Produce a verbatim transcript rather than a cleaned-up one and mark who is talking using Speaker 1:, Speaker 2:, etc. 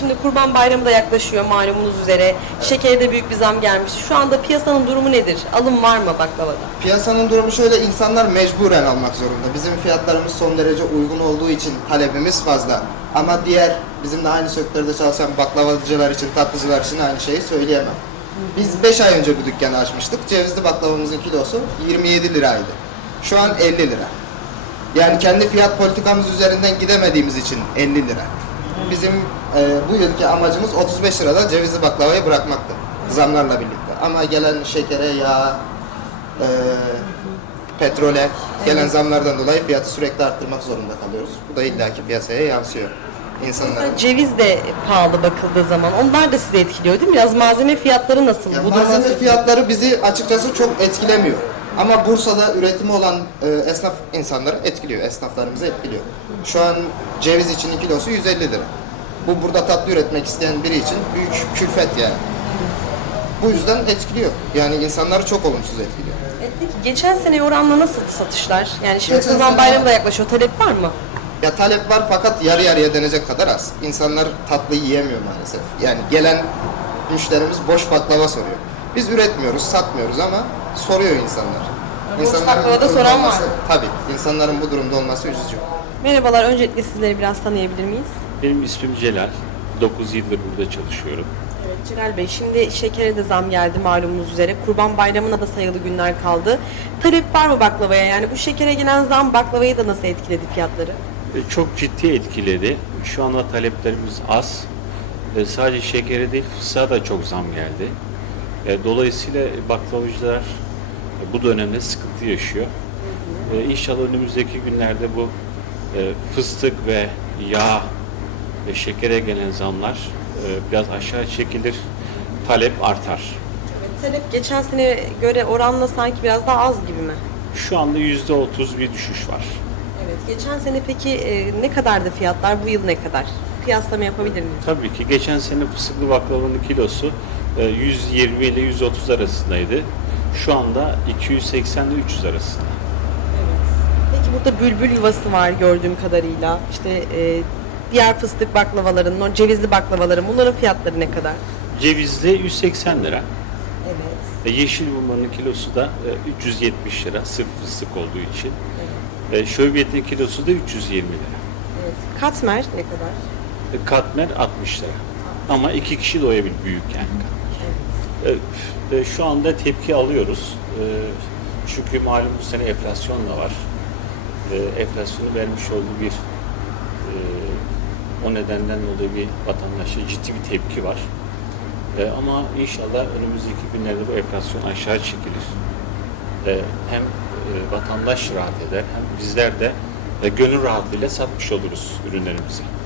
Speaker 1: Şimdi Kurban Bayramı da yaklaşıyor malumunuz üzere. Şekere de büyük bir zam gelmişti. Şu anda piyasanın durumu nedir? Alım var mı baklavada?
Speaker 2: Piyasanın durumu şöyle, insanlar mecburen almak zorunda. Bizim fiyatlarımız son derece uygun olduğu için talebimiz fazla. Ama diğer bizimle aynı sektörde çalışan baklavacılar için, tatlıcılar için aynı şeyi söyleyemem. Biz beş ay önce bu dükkanı açmıştık. Cevizli baklavamızın kilosu yirmi yedi liraydı. Şu an elli lira. Yani kendi fiyat politikamız üzerinden gidemediğimiz için elli lira. Bizim e, bu yılki amacımız otuz beş liradan cevizli baklavayı bırakmaktı. Zamlarla birlikte. Ama gelen şekere, yağa, e, petrole gelen zamlardan dolayı fiyatı sürekli arttırmak zorunda kalıyoruz. Bu da illaki piyasaya yansıyor. İnsanlara.
Speaker 1: Ceviz de pahalı bakıldığı zaman. Onlar da sizi etkiliyor değil mi? Biraz malzeme fiyatları nasıl?
Speaker 2: Ya
Speaker 1: Bu da
Speaker 2: malzeme
Speaker 1: nasıl?
Speaker 2: fiyatları bizi açıkçası çok etkilemiyor. Ama Bursa'da üretimi olan e, esnaf insanları etkiliyor, esnaflarımızı etkiliyor. Şu an ceviz için kilosu yüz elli lira. Bu burada tatlı üretmek isteyen biri için büyük külfet yani. Bu yüzden etkiliyor. Yani insanları çok olumsuz etkiliyor.
Speaker 1: E, Peki geçen sene oranla nasıl satışlar? Yani şimdi
Speaker 2: Geçen
Speaker 1: Kurban
Speaker 2: sene-
Speaker 1: Bayramı da yaklaşıyor. Talep var mı?
Speaker 2: Ya talep var fakat yarı yarıya denecek kadar az. İnsanlar tatlı yiyemiyor maalesef. Yani gelen müşterimiz boş baklava soruyor. Biz üretmiyoruz, satmıyoruz ama soruyor insanlar.
Speaker 1: Boş
Speaker 2: İnsanların
Speaker 1: baklava
Speaker 2: bu
Speaker 1: da
Speaker 2: durumda
Speaker 1: soran
Speaker 2: olması-
Speaker 1: var.
Speaker 2: Tabii. İnsanların bu durumda olması üzücü.
Speaker 1: Merhabalar. Öncelikle sizleri biraz tanıyabilir miyiz?
Speaker 3: Benim ismim Celal. dokuz yıldır burada çalışıyorum.
Speaker 1: Evet Celal Bey, şimdi şekere de zam geldi malumunuz üzere. Kurban Bayramı'na da sayılı günler kaldı. Talep var mı baklavaya? Yani bu şekere gelen zam baklavayı da nasıl etkiledi fiyatları?
Speaker 3: E, Çok ciddi etkiledi. Şu anda taleplerimiz az. E, Sadece şekere değil, fıstığa da çok zam geldi. E, Dolayısıyla baklavacılar e, bu dönemde sıkıntı yaşıyor. E, İnşallah önümüzdeki günlerde bu e, fıstık ve yağ ve şekere gelen zamlar e, biraz aşağı çekilir, talep artar.
Speaker 1: Evet, talep geçen sene göre oranla sanki biraz daha az gibi mi?
Speaker 3: Şu anda yüzde otuz bir düşüş var.
Speaker 1: Evet. Geçen sene peki e, ne kadardı fiyatlar? Bu yıl ne kadar? Kıyaslama yapabilir miyiz?
Speaker 3: Tabii ki. Geçen sene fıstıklı baklavanın kilosu e, yüz yirmi ile yüz otuz arasındaydı. Şu anda iki yüz seksen ile üç yüz arasında.
Speaker 1: Peki burada bülbül yuvası var gördüğüm kadarıyla. İşte e, diğer fıstık baklavaların, o cevizli baklavaların bunların fiyatları ne kadar?
Speaker 3: Cevizli yüz seksen lira.
Speaker 1: Evet.
Speaker 3: E, yeşil bulmanın kilosu da e, üç yüz yetmiş lira sırf fıstık olduğu için. E, şöbiyetin kilosu da üç yüz yirmi lira.
Speaker 1: Evet. Katmer ne kadar?
Speaker 3: E, katmer altmış lira. Ama iki kişi doyabilir, büyük yani katmer. E, e, şu anda tepki alıyoruz. E, çünkü malum bu sene enflasyon da var. E, enflasyonu vermiş olduğu bir e, o nedenden dolayı bir vatandaşa ciddi bir tepki var. E, ama inşallah önümüzdeki günlerde bu enflasyon aşağı çekilir. E, hem e, vatandaş rahat eder hem bizler de e, gönül rahatlığıyla satmış oluruz ürünlerimizi.